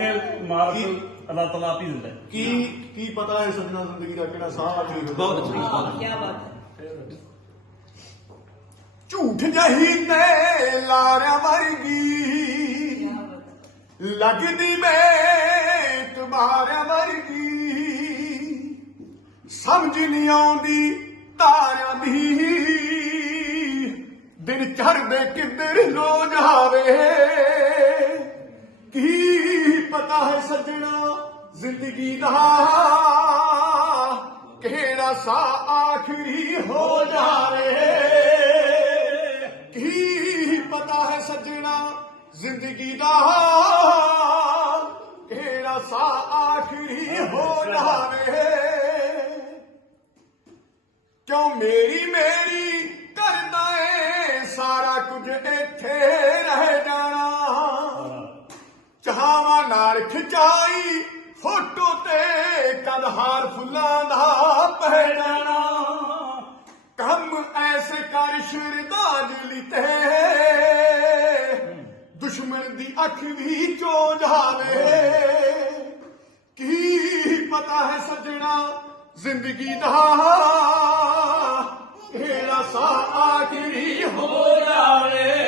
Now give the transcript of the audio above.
ਕੇ mark ਅੱਲਾਹ ਤਾਲਾ ਆਪ ਹੀ ਦਿੰਦਾ ਹੈ। ਕੀ ਕੀ ਪਤਾ ਹੈ ਸਜਣਾ ਜ਼ਿੰਦਗੀ ਦਾ ਕਿਹੜਾ ਸਾਹ ਆਖਰੀ ਹੁੰਦਾ ਬਹੁਤ ਅੱਛੀ ਕੀ ਬਾਤ ਹੈ। ਝੂਠ ਜਹੀ ਤੇ ਲਾਰਿਆਂ ਵਰਗੀ ਕੀ ਬਾਤ ਹੈ ਲੱਗਦੀ ਬੇਟ ਮਾਰਿਆ ਵਰਗੀ। ਸਮਝ ਨਹੀਂ ਆਉਂਦੀ ਤਾਰਿਆਂ ਦੀ। ਦਿਨ ਚੜ੍ਹਦੇ ਕਿੱਧਰ ਰੋਜ਼ ਆਵੇ ਕੀ ਪਤਾ ਹੈ ਸੱਜਣਾ ਜ਼ਿੰਦਗੀ ਦਾ ਕਿਹੜਾ ਸਾ ਆਖਰੀ ਹੋ ਜਾ ਜਾਵੇ ਕੀ ਪਤਾ ਹੈ ਸੱਜਣਾ ਜ਼ਿੰਦਗੀ ਦਾ ਕਿਹੜਾ ਸਾ ਆਖਰੀ ਹੋ ਜਾ ਜਾਵੇ ਕਿਉਂ ਮੇਰੀ ਮੇਰੀ ਕਰਦਾ ਏ? ਸਾਰਾ ਕੁਝ ਇੱਥੇ ਰਹਿ ਜਾਣਾ। ਖਿਚਾਈ ਫੋਟੋ ਤੇ ਕਦਹਾਰ ਫੁੱਲਾਂ ਦਾ ਪੈ ਕੰਮ ਐਸੇ ਕਰ ਸ਼ਰਦਾਜ ਲਿਤੇ ਦੁਸ਼ਮਣ ਦੀ ਅੱਖ ਵੀ ਚੋ ਜਾਵੇ ਕੀ ਪਤਾ ਹੈ ਸਜਣਾ ਜ਼ਿੰਦਗੀ ਦਾ? ਕਿਹੜਾ ਸਾ ਆਖਰੀ ਹੋ ਜਾਵੇ।